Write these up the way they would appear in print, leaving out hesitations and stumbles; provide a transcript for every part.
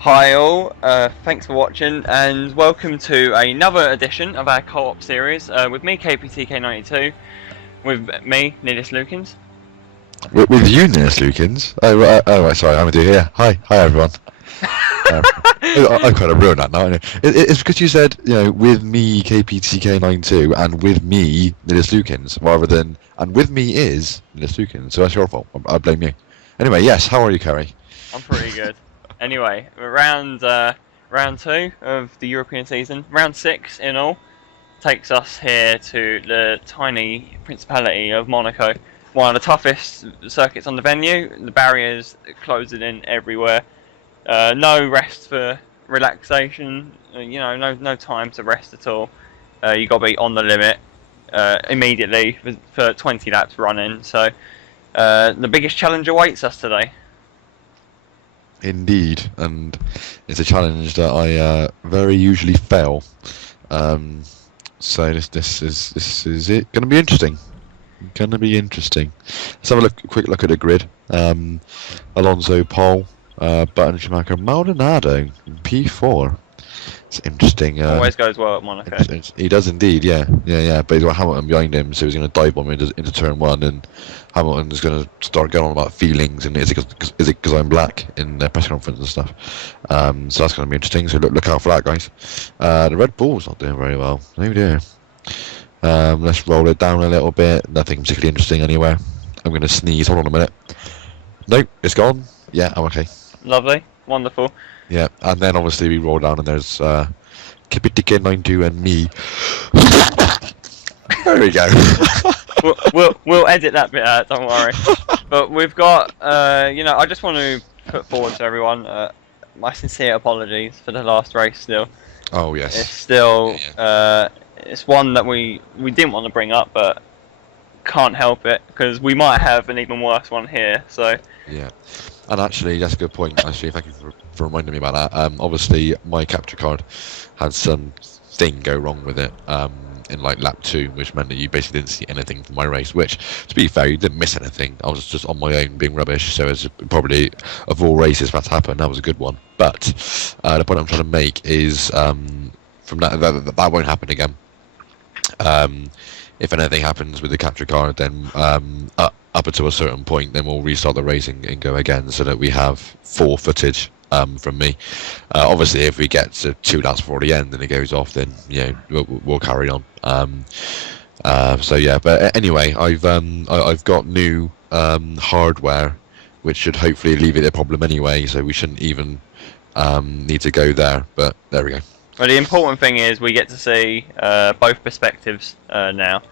Hi all, thanks for watching and welcome to another edition of our co-op series with me KPTK92, with me NillisLukins. With you, NillisLukins. Right, sorry, I'm with you here. Hi everyone. I'm kind of ruined that now. It's because you said, with me KPTK92 and with me NillisLukins rather than and with me is NillisLukins. So that's your fault. I blame you. Anyway, yes. How are you, Kerry? I'm pretty good. Anyway, round two of the European season, round 6 in all, takes us here to the tiny Principality of Monaco. One of the toughest circuits on the venue. The barriers closing in everywhere. No rest for relaxation. No time to rest at all. You got to be on the limit immediately for 20 laps running. So the biggest challenge awaits us today. Indeed, and it's a challenge that I very usually fail. So this is it. Going to be interesting. Going to be interesting. Let's have a quick look at the grid. Alonso pole, Button, Schumacher, Maldonado, P4. It's interesting. Always goes well at Monaco. He does indeed, yeah. But he's got Hamilton behind him, so he's going to dive bomb into turn one, and Hamilton's going to start going on about feelings and is it because I'm black in their press conference and stuff. So that's going to be interesting. So look out for that, guys. The Red Bull's not doing very well. Oh dear. Let's roll it down a little bit. Nothing particularly interesting anywhere. I'm going to sneeze. Hold on a minute. Nope, it's gone. Yeah, I'm okay. Lovely, wonderful. Yeah, and then obviously we roll down and there's KPTK92 and me. There we go. we'll edit that bit out, don't worry. But we've got, I just want to put forward to everyone my sincere apologies for the last race still. Oh, yes. It's still, it's one that we didn't want to bring up, but can't help it, because we might have an even worse one here, so... Yeah, and actually, that's a good point, actually, thank you for reminding me about that. Obviously, my capture card had some thing go wrong with it in, like, lap 2, which meant that you basically didn't see anything from my race, which, to be fair, you didn't miss anything. I was just on my own being rubbish, so it's probably, of all races that's happened, that was a good one. But the point I'm trying to make is, from that won't happen again. If anything happens with the capture card, then up until a certain point, then we'll restart the racing and go again, so that we have full footage from me. Obviously, if we get to 2 laps before the end and it goes off, then we'll carry on. So yeah, but anyway, I've got new hardware, which should hopefully alleviate the problem anyway. So we shouldn't even need to go there. But there we go. Well, the important thing is we get to see both perspectives now.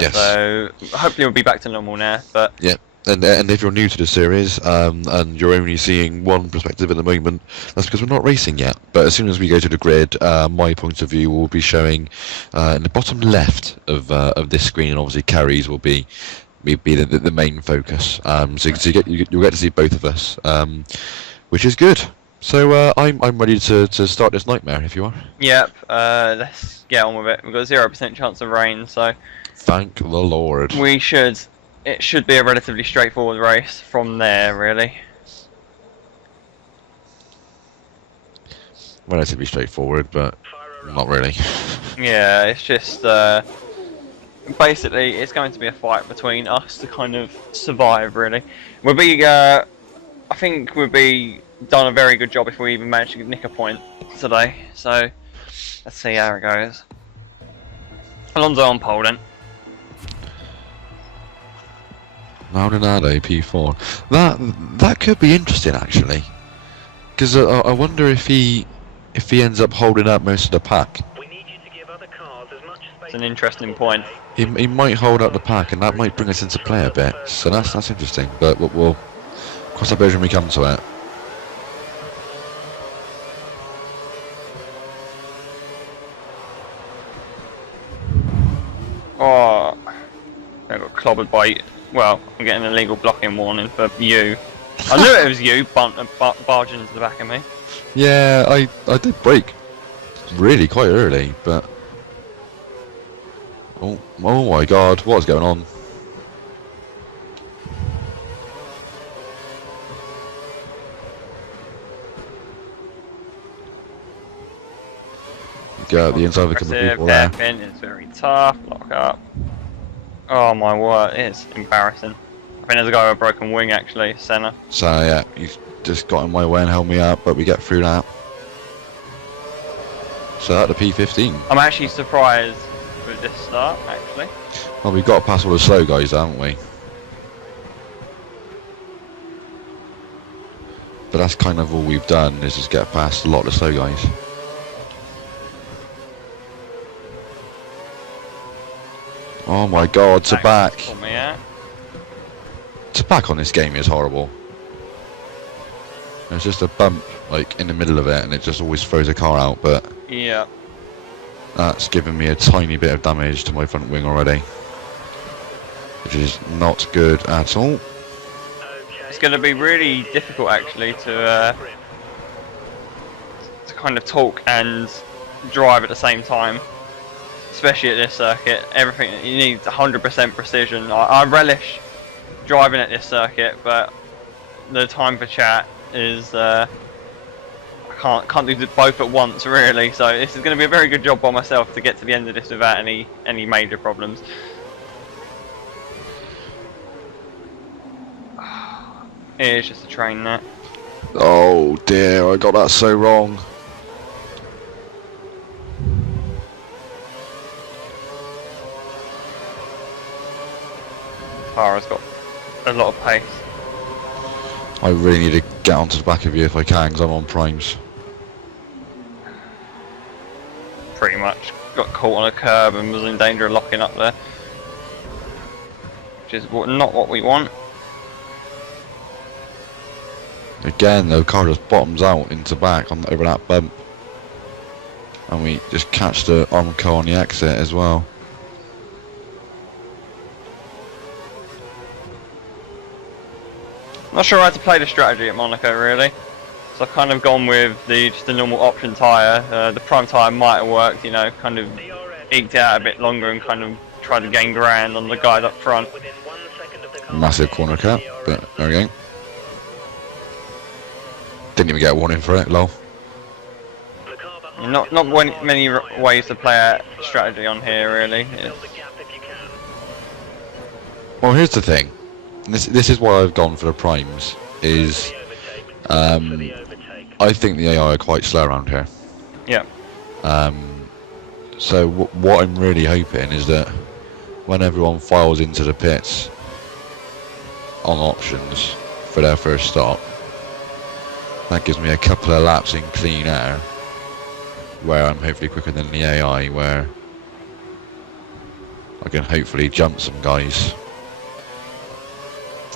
Yes. So hopefully we'll be back to normal now. But yeah, and if you're new to the series and you're only seeing one perspective at the moment, that's because we're not racing yet. But as soon as we go to the grid, my point of view will be showing in the bottom left of this screen, and obviously Kerry's will be the main focus. So you'll get to see both of us, which is good. So I'm ready to start this nightmare if you are. Yep, let's get on with it. We've got 0% chance of rain, so thank the Lord. It should be a relatively straightforward race from there, really. Relatively straightforward, but not really. Yeah, it's just basically it's going to be a fight between us to kind of survive, really. I think we'll be done a very good job if we even manage to nick a point today. So let's see how it goes. Alonso on pole then. Maldonado P4. That could be interesting actually, because I wonder if he ends up holding up most of the pack. It's an interesting point. He might hold up the pack, and that might bring us into play a bit. So that's interesting. But we'll cross that bridge when we come to it. Oh, I got clobbered by. Well, I'm getting an illegal blocking warning for you. I knew it was you barging into the back of me. Yeah, I did brake really quite early, but oh my God, what's going on? go. The inside of a couple of people there. Hairpin is very tough. Lock up. Oh my word, it's embarrassing. I think there's a guy with a broken wing actually, Senna. So yeah, he's just got in my way and held me up, but we get through that. So at the P15. I'm actually surprised with this start, actually. Well, we've got past all the slow guys, haven't we? But that's kind of all we've done, is just get past a lot of the slow guys. Oh my god, to back. To back on this game is horrible. There's just a bump like in the middle of it and it just always throws a car out, but yeah, that's given me a tiny bit of damage to my front wing already, which is not good at all. It's going to be really difficult actually to kind of talk and drive at the same time, especially at this circuit. Everything you need 100% precision. I relish driving at this circuit, but the time for chat is I can't do both at once really. So this is going to be a very good job by myself to get to the end of this without any major problems. It is just a train that. Oh dear, I got that so wrong. Tara's got a lot of pace. I really need to get onto the back of you if I can, because I'm on primes. Pretty much got caught on a curb and was in danger of locking up there, which is not what we want. Again, the car just bottoms out into back over that bump, and we just catch the Armco on the exit as well. Not sure how to play the strategy at Monaco really, so I've kind of gone with just the normal option tyre. The prime tyre might have worked, you know, kind of eked it out a bit longer and kind of tried to gain ground on the guys up front. Massive corner cut, but there we go. Didn't even get a warning for it, lol. Not many ways to play a strategy on here really. Well, here's the thing. This is why I've gone for the primes. Is I think the AI are quite slow around here. Yeah. So what I'm really hoping is that when everyone files into the pits on options for their first stop, that gives me a couple of laps in clean air where I'm hopefully quicker than the AI, where I can hopefully jump some guys,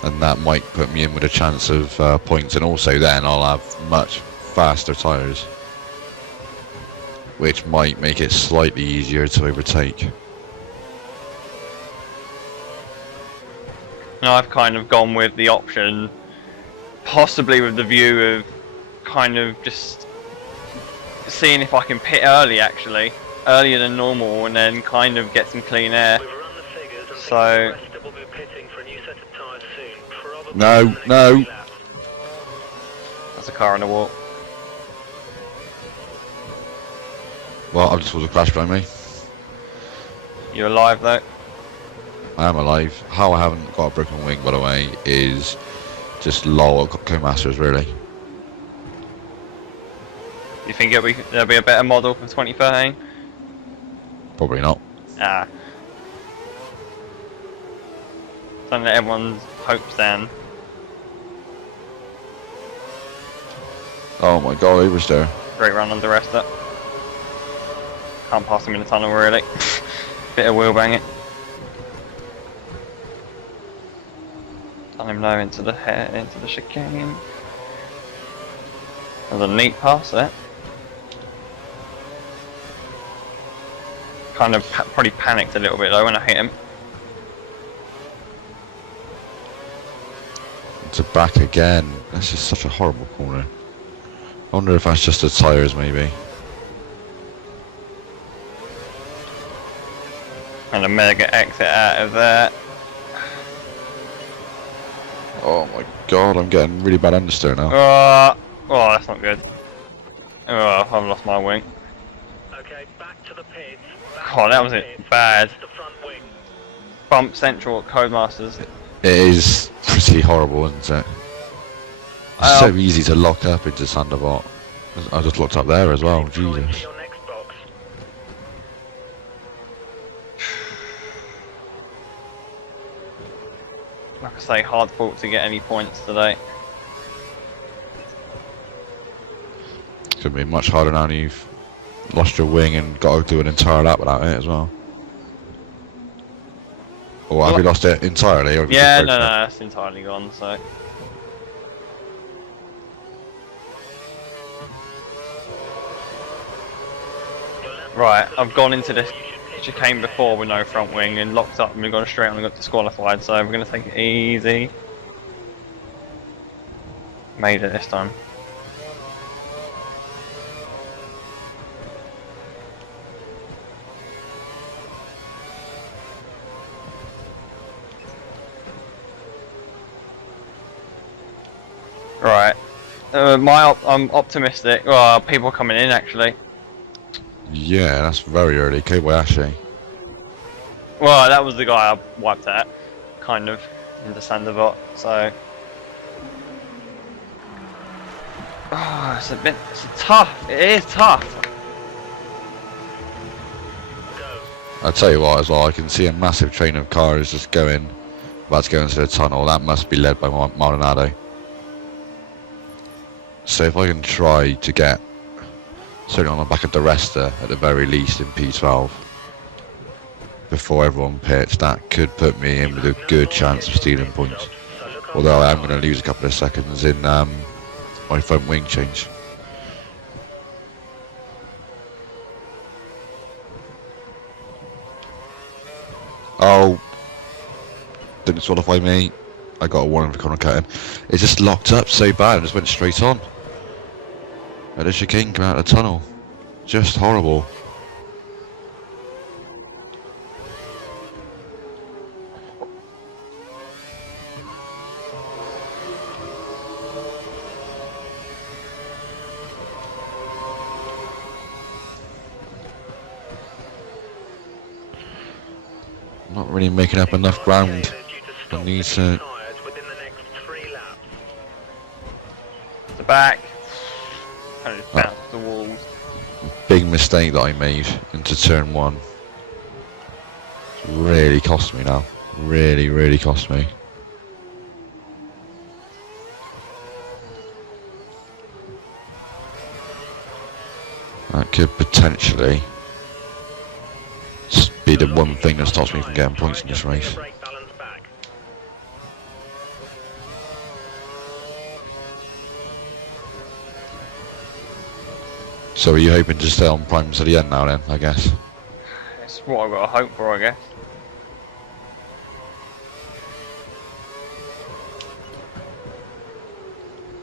and that might put me in with a chance of points, and also then I'll have much faster tyres, which might make it slightly easier to overtake. Now I've kind of gone with the option, possibly with the view of kind of just seeing if I can pit early actually, earlier than normal, and then kind of get some clean air. So no, that's a car on the wall. Well, I just was a crash behind me. You alive though? I am alive. How I haven't got a broken wing, by the way, is just lol at Codemasters really. You think there'll be a better model for 2013? Probably not. Ah. Don't let everyone's hopes down. Oh my god, oversteer. Great run under rest up. Can't pass him in the tunnel really. Bit of wheel banging. Done him low into the chicane. That was a neat pass there. Kind of probably panicked a little bit though when I hit him. To back again. That's just such a horrible corner. I wonder if that's just the tyres maybe. And a mega exit out of there. Oh my god, I'm getting really bad understeer now. Oh, that's not good. Oh, I've lost my wing. Oh, that was it. Bad. Bump central at Codemasters. It is pretty horrible, isn't it? It's so easy to lock up into Sanderbot. I just locked up there as well, Jesus. Like I say, hard fought to get any points today. It's going to be much harder now you've lost your wing and got to do an entire lap without it as well. Or have you lost it entirely? Or Yeah, no, it's entirely gone, so... Right, I've gone into this chicane before with no front wing and locked up and we've gone straight on and got disqualified, so we're going to take it easy. Made it this time. Right, I'm optimistic. Well, people are coming in actually. Yeah, that's very early. Kobayashi. Well, that was the guy I wiped out, kind of, in the Sanderbot, so... Oh, it's tough, it is tough! I'll tell you what as well, I can see a massive train of cars just going, about to go into the tunnel. That must be led by Maldonado. So if I can try to get, certainly on the back of the Resta at the very least in P12, before everyone pits, that could put me in with a good chance of stealing points. Although I am going to lose a couple of seconds in my front wing change. Oh, didn't disqualify me. I got a warning for corner cutting. It just locked up so bad and just went straight on. And the chicane came out of the tunnel. Just horrible. Not really making up enough ground. I need to... The back. And just bounced the walls. Big mistake that I made into turn one. It's really cost me now. Really, really cost me. That could potentially be the one thing that stops me from getting points in this race. So are you hoping to stay on prime to the end now then, I guess? That's what I've got to hope for, I guess.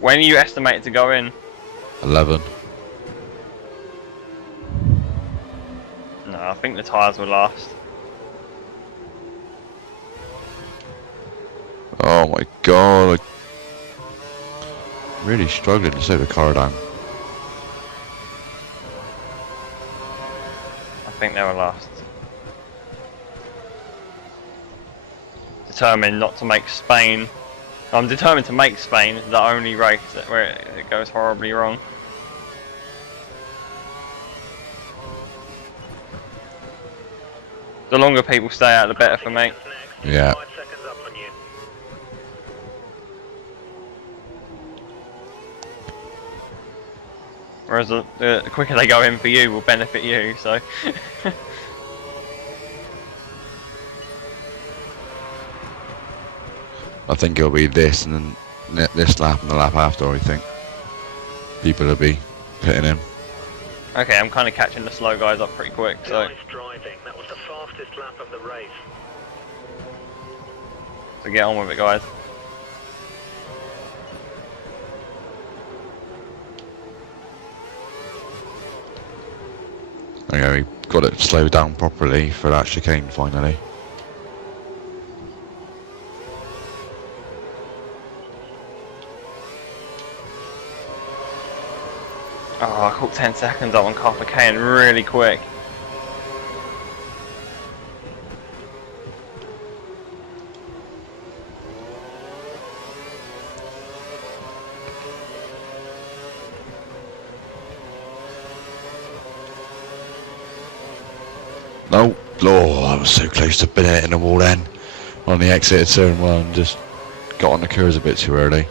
When are you estimated to go in? 11. No, I think the tyres will last. Oh my god, I'm really struggling to slow the car down. I think they will last. Determined not to make Spain. I'm determined to make Spain the only race where it goes horribly wrong. The longer people stay out, the better for me. Yeah. Whereas the quicker they go in for you will benefit you, so... I think it'll be this and then this lap and the lap after, I think. People will be pitting in. Okay, I'm kind of catching the slow guys up pretty quick, so... That was the fastest lap of the race. So get on with it, guys. Okay, we got it slowed down properly for that chicane finally. Oh, I caught 10 seconds up on Carthagena really quick. No. Oh, I was so close to binning it in the wall then. On the exit of turn 1, just got on the curves a bit too early.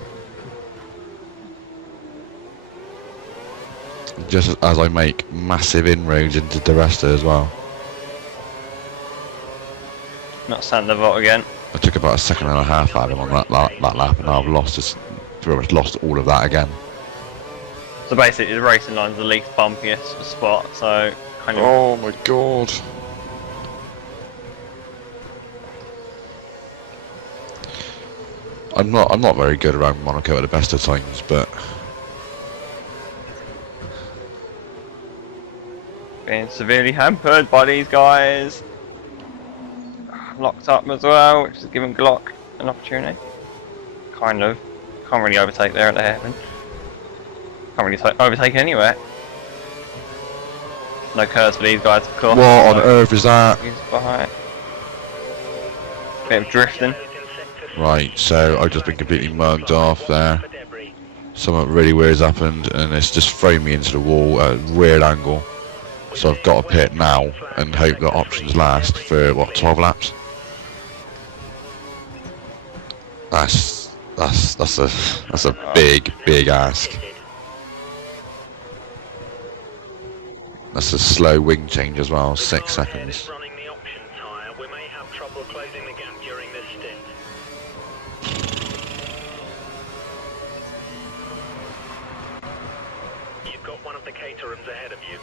Just as I make massive inroads into the rest as well. Not Sander Vault again. I took about a second and a half out of him on that lap, and I've lost pretty much lost all of that again. So basically, the racing line's the least bumpiest spot. So kind of. Oh my god! I'm not very good around Monaco at the best of times, but Being severely hampered by these guys. Locked up as well, which is giving Glock an opportunity. Kind of. Can't really overtake there at the hairpin. Can't really overtake anywhere. No curves for these guys, of course. what on earth is that? He's behind. Bit of drifting. Right, so I've just been completely mugged off there. Something really weird's happened, and it's just thrown me into the wall at a weird angle. So I've got to pit now and hope that options last for what, 12 laps? That's a big ask. That's a slow wing change as well, 6 seconds. Running the option tyre, we may have trouble closing the gap during this stint. You've got one of the caterhams ahead of you.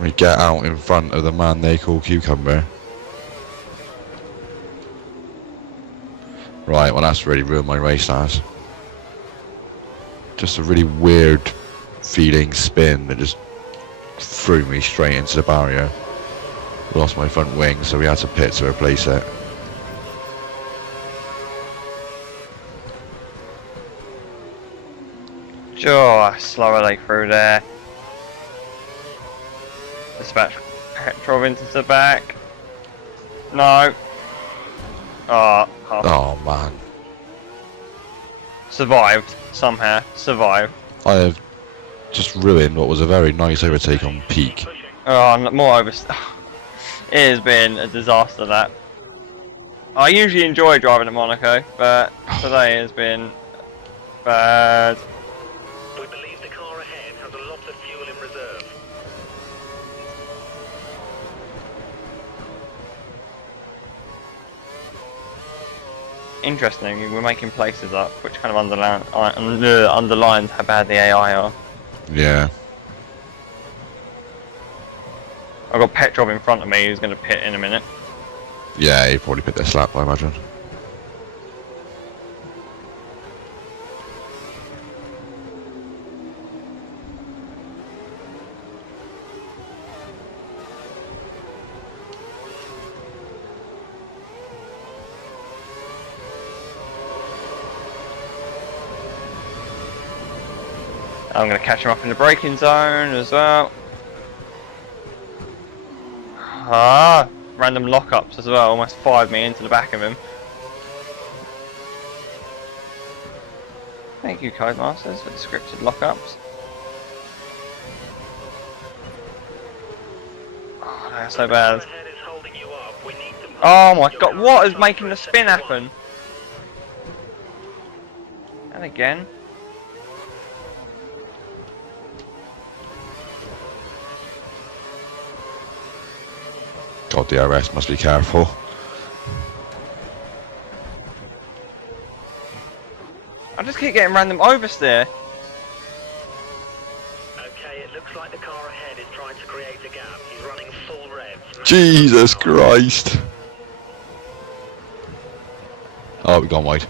We get out in front of the man they call Cucumber. Right, well that's really ruined my race, that. Just a really weird feeling spin that just threw me straight into the barrier. Lost my front wing, so we had to pit to replace it. Just slowly through there. Dispatch petrol into the back. No. Oh, Oh man. survived somehow. Survived. I have just ruined what was a very nice overtake on peak. Oh, more over. It has been a disaster. That I usually enjoy driving at Monaco, but today has been bad. We believe the car ahead has a lot of fuel in reserve. Interestingly, we're making places up, which kind of underlines how bad the AI are. Yeah. I've got Petrov in front of me who's going to pit in a minute. Yeah, he probably pit their slap, I imagine. I'm going to catch him up in the braking zone as well. Ah, random lockups as well, almost fired me into the back of him. Thank you, Codemasters, for the scripted lockups. Oh, that's so bad. Ahead is holding you up. We need to Oh my god, what is making the spin happen? And again. God, the RS must be careful. I just keep getting random oversteer. Okay, it looks like the car ahead is trying to create a gap. He's running full revs. Jesus Christ! Oh, we've gone wide.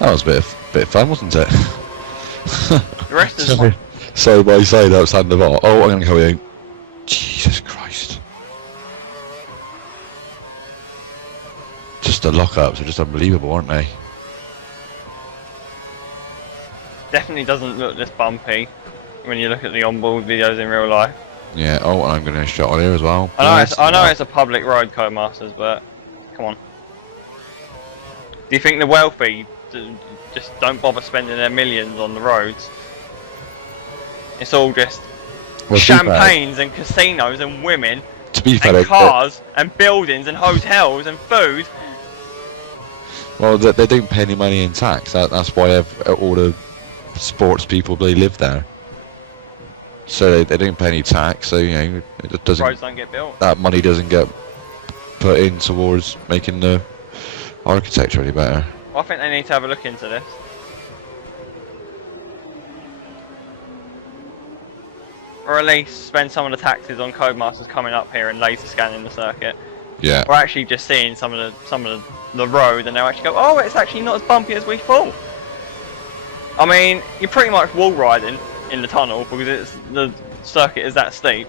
That was a bit of fun, wasn't it? The rest is fine. So by saying outside the bar, oh, I'm going to go in. Jesus Christ. Just the lock-ups are just unbelievable, aren't they? Definitely doesn't look this bumpy when you look at the onboard videos in real life. Yeah, oh, and I'm going to shot on here as well. I know it's a public road, Codemasters, but come on. Do you think the wealthy just don't bother spending their millions on the roads? It's all just champagnes and casinos and women to be fair, and cars and buildings and hotels and food. Well, they don't pay any money in tax. That's why all the sports people, they live there. So they don't pay any tax. So you know, it doesn't. Roads don't get built. That money doesn't get put in towards making the architecture any better. Well, I think they need to have a look into this. Or at least spend some of the taxes on Codemasters coming up here and laser scanning the circuit. Yeah. Or actually just seeing some of the road, and they'll actually go, oh, it's actually not as bumpy as we thought. I mean, you're pretty much wall riding in the tunnel because the circuit is that steep.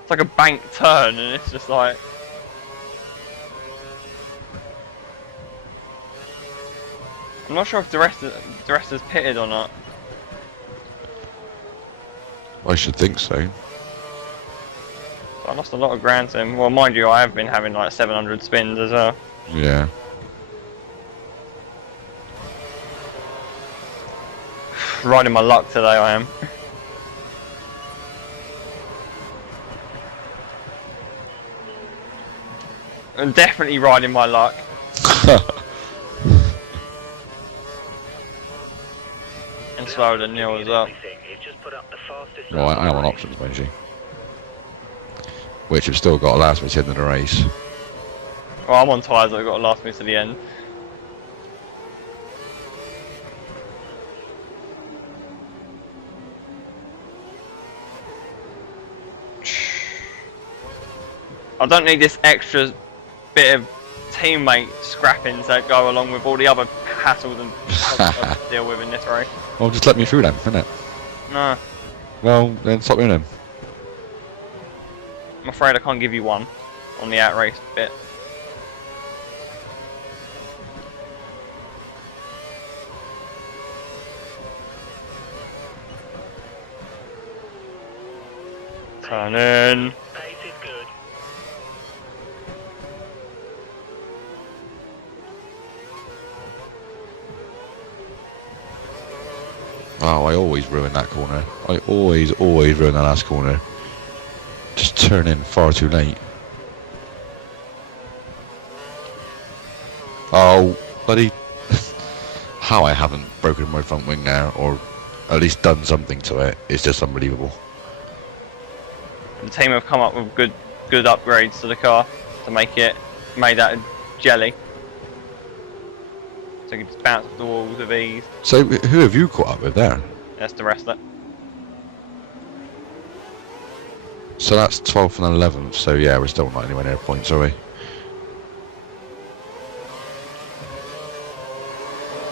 It's like a bank turn, and it's just like. I'm not sure if the rest is pitted or not. I should think so. I lost a lot of ground to him. Well, mind you, I have been having like 700 spins as well. Yeah. Riding my luck today, I am. I'm definitely riding my luck. And slower than Neil as well. Well, I am on options, Benji. Which have still got to last me to the end of the race. Well, I'm on tyres that have got to last me to the end. I don't need this extra bit of teammate scrappings that go along with all the other hassles and I deal with in this race. Well, just let me through then, innit? No. Well, then stop doing them. I'm afraid I can't give you one on the outrace bit. Turn in. Pace is good. Oh, I always ruin that corner. I always ruin that last corner. Just turn in far too late. Oh, buddy. How I haven't broken my front wing now, or at least done something to it, is just unbelievable. The team have come up with good upgrades to the car to make it made out of jelly. So you can just bounce off the walls with ease. So, who have you caught up with there? That's the rest of it. So that's 12th and 11th, so yeah, we're still not anywhere near points, are we?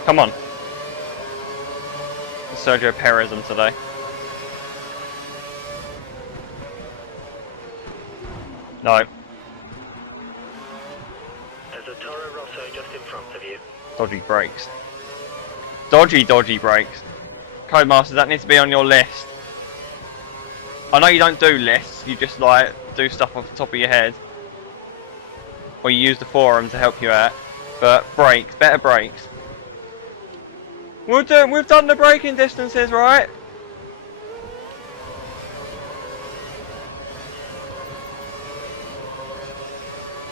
Come on. Sergio Perez'em today. No. There's a Toro Rosso just in front of you. Dodgy brakes. Dodgy brakes. Codemasters, that needs to be on your list. I know you don't do lists, you just like do stuff off the top of your head. Or you use the forum to help you out. But brakes, better brakes. We've done the braking distances, right?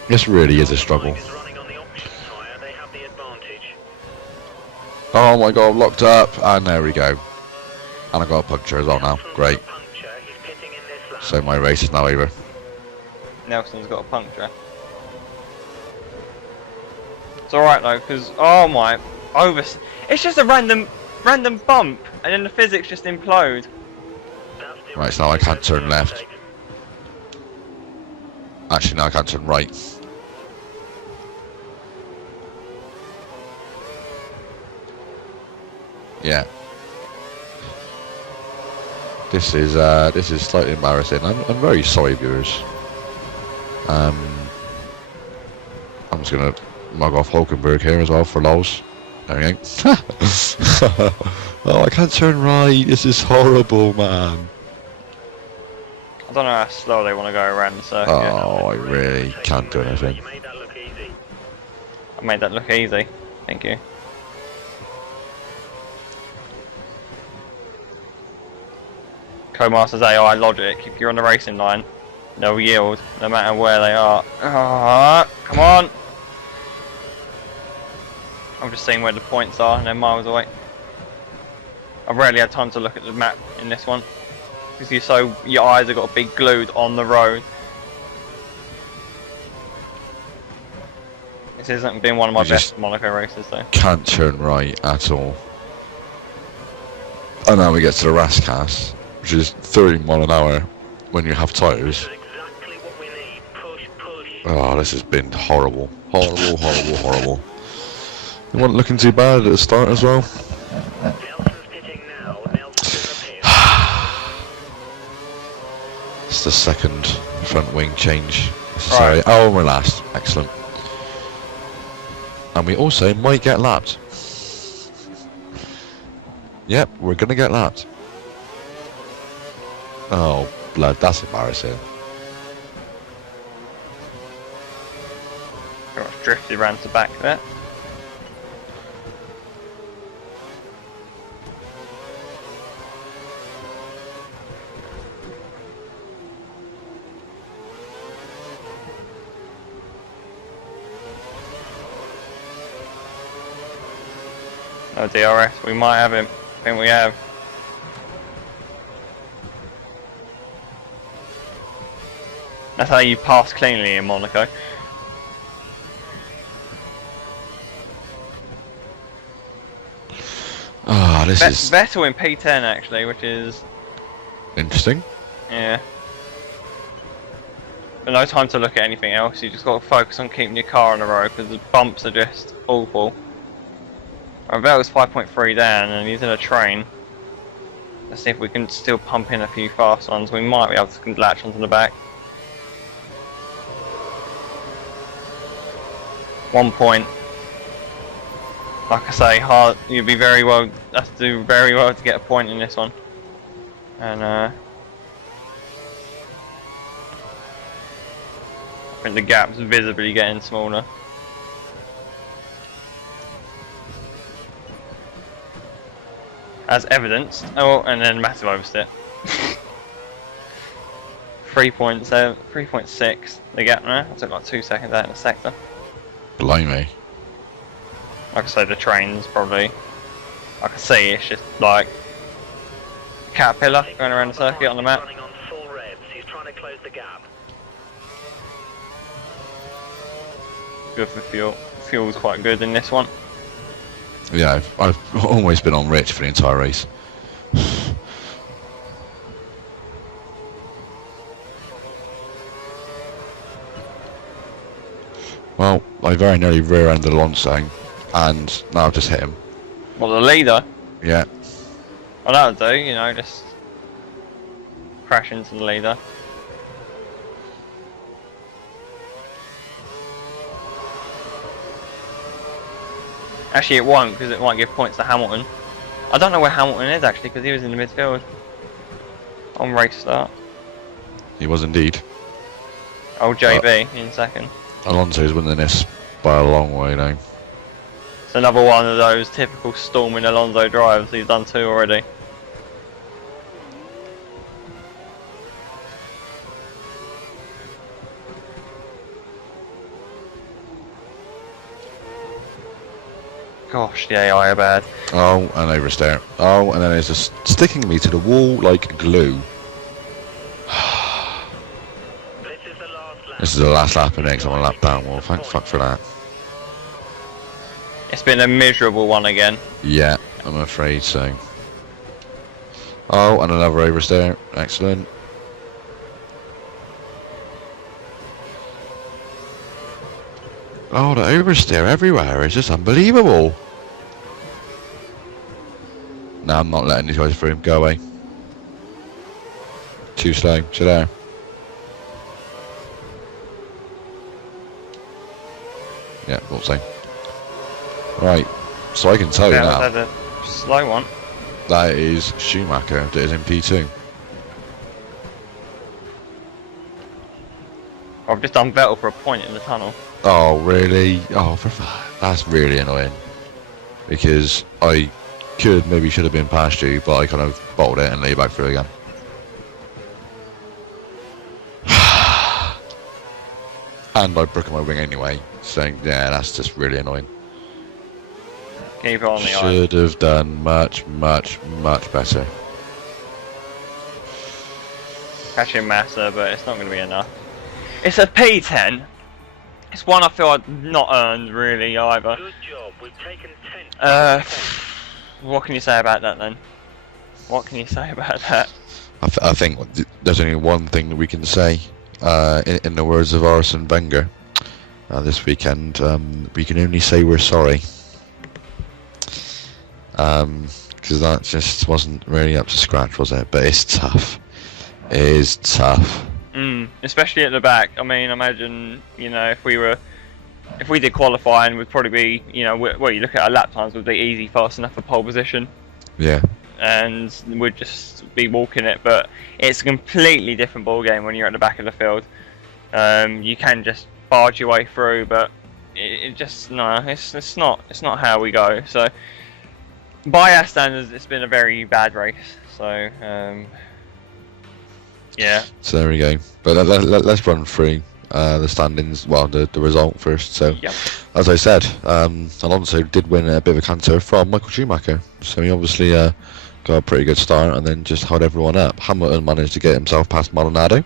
This really is a struggle. Is running on the option tyre, they have the advantage. Oh my god, I'm locked up, and there we go. And I got a puncture as well now, great. Puncture, he's pitting in this lap. So my race is now over. Nelson's got a puncture. It's alright though, because, oh my, it's just a random bump, and then the physics just implode. That's the Right, so now I can't turn left. Actually, now I can't turn right. Yeah. This is slightly embarrassing. I'm very sorry, viewers. I'm just gonna mug off Hulkenberg here as well for lols. There we go. Oh, I can't turn right. This is horrible, man. I don't know how slow they want to go around the circuit. Oh, I really can't do anything. You made that look easy. I made that look easy. Thank you. Codemasters AI logic. If you're on the racing line, they'll yield no matter where they are. Come on! I'm just seeing where the points are and they're miles away. I've rarely had time to look at the map in this one because your eyes have got to be glued on the road. This hasn't been one of my best Monaco races though. Can't turn right at all. And now we get to the Rascas, which is 30 mile an hour when you have tyres. Exactly what we need. Push, push. Oh, this has been horrible. Horrible, horrible, horrible. It wasn't looking too bad at the start as well. Nelson's pitting now. Nelson's in the pit. It's the second front wing change necessary. Right. Oh, we're last. Excellent. And we also might get lapped. Yep, we're going to get lapped. Oh, blood. That's embarrassing. Got drifted around to back there. No DRS, we might have him. I think we have. That's how you pass cleanly in Monaco. Ah, this is Vettel in P10 actually, which is interesting. yeah. But no time to look at anything else. You just got to focus on keeping your car on the road because the bumps are just awful. Vettel's 5.3 down and he's in a train. Let's see if we can still pump in a few fast ones. We might be able to latch onto the back. 1 point. Like I say, hard. You'd be very well. Have to do very well to get a point in this one. And I think the gap's visibly getting smaller. As evidenced. Oh, and then massive oversteer. 3.7, 3.6. The gap now. I took like 2 seconds out in the sector. Blimey. Like I say, the train's probably. I can see it's just like a caterpillar going around the circuit on the map. Running on full revs. He's trying to close the gap. Good for fuel. Fuel's quite good in this one. Yeah, I've almost been on rich for the entire race. Well, I very nearly rear-ended Alonso, and now I've just hit him. Well, the leader. Yeah. Well, that'll do. You know, just crash into the leader. Actually, it won't because it might give points to Hamilton. I don't know where Hamilton is actually because he was in the midfield on race start. He was indeed. Oh, JB in second. Alonso's winning this by a long way now. It's another one of those typical storming Alonso drives. He's done 2 already. Gosh, the AI are bad. Oh, and oversteer. Oh, and then it's just sticking me to the wall like glue. This is the last lap, and next I'm on lap down. Well, thank fuck for that. It's been a miserable one again. Yeah, I'm afraid so. Oh, and another oversteer. Excellent. Oh, the oversteer everywhere is just unbelievable. No, I'm not letting these guys through. Go away. Too slow. Sit there. Yeah, thought so. Right, so I can tell you now. That was a slow one. That is Schumacher that is in P2. I've just done Vettel for a point in the tunnel. Oh, really? Oh, that's really annoying. Because I maybe should have been past you, but I kind of bottled it and let you back through again. And I broke my wing anyway, so yeah, that's just really annoying. Keep it on the eye. Should have done much, much, much better. Catching Massa, but it's not going to be enough. It's a P10. It's one I feel I've not earned really either. Good job. We've taken 10. What can you say about that then? What can you say about that? I think there's only one thing that we can say, in the words of Arsene Wenger, this weekend. We can only say we're sorry. Because that just wasn't really up to scratch, was it? But it's tough. It is tough. Especially at the back. I mean, imagine, you know, if we did qualifying, we'd probably be, you know, well, you look at our lap times, would be easy, fast enough for pole position. Yeah. And we'd just be walking it, but it's a completely different ball game when you're at the back of the field. You can just barge your way through, but it just it's not how we go. So by our standards, it's been a very bad race. So yeah. So there we go. But let's run through the standings. Well, the result first. So, yep. As I said, Alonso did win a bit of a canter from Michael Schumacher. So he obviously got a pretty good start and then just held everyone up. Hamilton managed to get himself past Maldonado,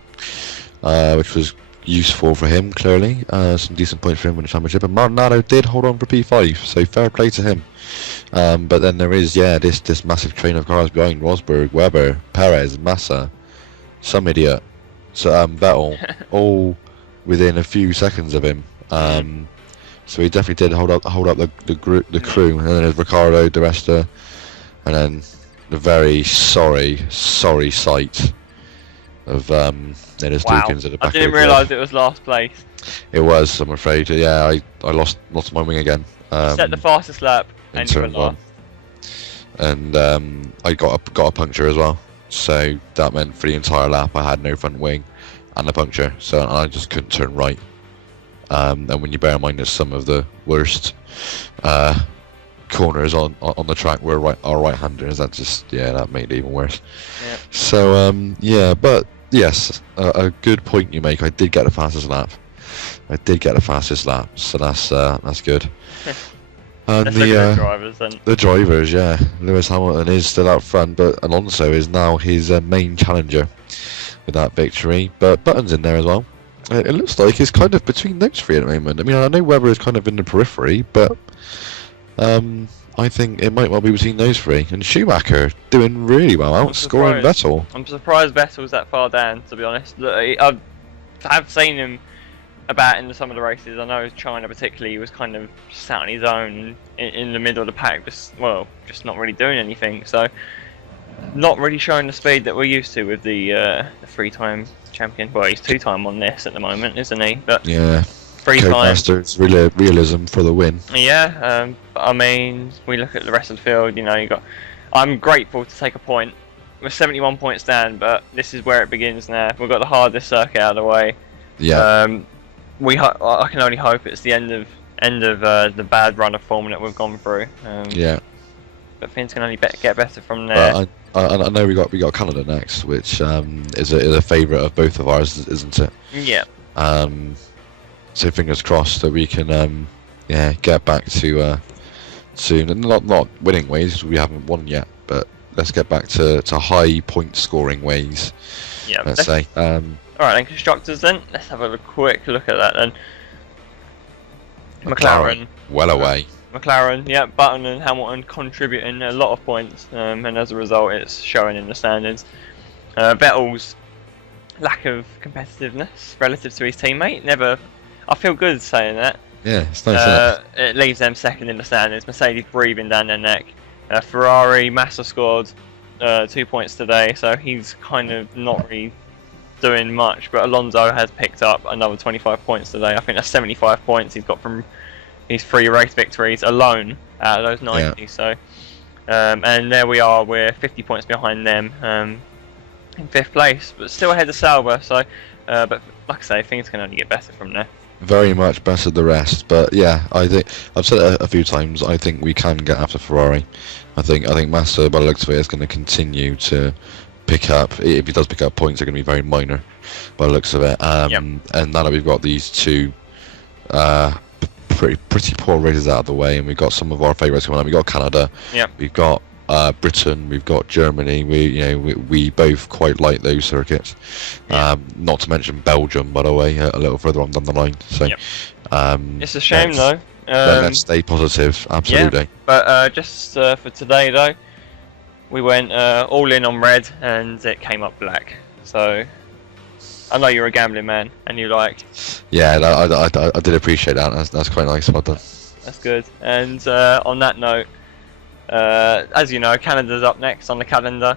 which was useful for him, clearly. Some decent points for him in the championship. And Maldonado did hold on for P5, so fair play to him. But then there is, this massive train of cars behind Rosberg, Webber, Perez, Massa, some idiot, so Vettel, all within a few seconds of him. So he definitely did hold up the crew, and then there's Ricardo, Di Resta, and then the very sorry sight of NillisLukins at the back. I didn't realise it was last place. It was, I'm afraid. Yeah, I lost my wing again. Set the fastest lap and you were last. And I got a puncture as well. So that meant for the entire lap I had no front wing and a puncture, so I just couldn't turn right. And when you bear in mind that some of the worst corners on the track were right-handers, that made it even worse. Yep. So but yes, a good point you make. I did get the fastest lap. So that's good. And the drivers then. The drivers, yeah. Lewis Hamilton is still out front, but Alonso is now his main challenger with that victory. But Button's in there as well. It looks like it's kind of between those three at the moment. I mean, I know Webber is kind of in the periphery, but I think it might well be between those three. And Schumacher doing really well, outscoring Vettel. I'm surprised Vettel's that far down, to be honest. I've seen him about in some of the races. I know China particularly, he was kind of sat on his own in the middle of the pack, just not really doing anything. So not really showing the speed that we're used to with the 3-time champion. Well, he's 2-time on this at the moment, isn't he? But yeah, 3-time. Codemasters realism for the win. Yeah, I mean, we look at the rest of the field. You know, I'm grateful to take a point. We're 71 points down, but this is where it begins now. We've got the hardest circuit out of the way. Yeah. I can only hope it's the end of the bad run of form that we've gone through. Yeah. But things can only get better from there. I know we got Canada next, which is a favourite of both of ours, isn't it? Yeah. So fingers crossed that we can get back to not winning ways, because we haven't won yet, but let's get back to high point scoring ways. Yeah. Let's say. Alright then, constructors then. Let's have a quick look at that then. McLaren. Well away. McLaren, yeah, Button and Hamilton contributing a lot of points, and as a result it's showing in the standings. Vettel's lack of competitiveness relative to his teammate, I feel good saying that. Yeah, it's nice. It leaves them second in the standings. Mercedes breathing down their neck. Ferrari, Massa scored 2 points today, so he's kind of not really doing much. But Alonso has picked up another 25 points today. I think that's 75 points he's got from his 3 race victories alone out of those 90. Yeah. So, and there we are. We're 50 points behind them in 5th place, but still ahead of Sauber. So, but like I say, things can only get better from there. Very much better than the rest, but yeah, I think I've said it a few times. I think we can get after Ferrari. I think Massa, by the looks of it, is going to continue to pick up. If he does pick up points, they're going to be very minor, by the looks of it. And now that we've got these 2 pretty poor races out of the way, and we've got some of our favourites coming up. We've got Canada. We've got Britain, we've got Germany. We both quite like those circuits. Not to mention Belgium, by the way, a little further on down the line. So it's a shame though. Let's stay positive, absolutely. Yeah, but just for today though, we went all in on red and it came up black. So I know you're a gambling man and you like. Yeah, I did appreciate that. That's quite nice. Well done. That's good. And on that note, as you know, Canada's up next on the calendar,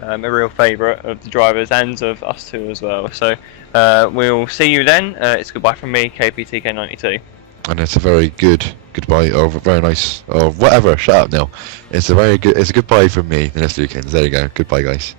a real favourite of the drivers and of us too as well. So we'll see you then. It's goodbye from me, KPTK92. And it's a very good goodbye, or very nice, or whatever. Shut up, Neil. It's a goodbye from me, NillisLukins. There you go. Goodbye, guys.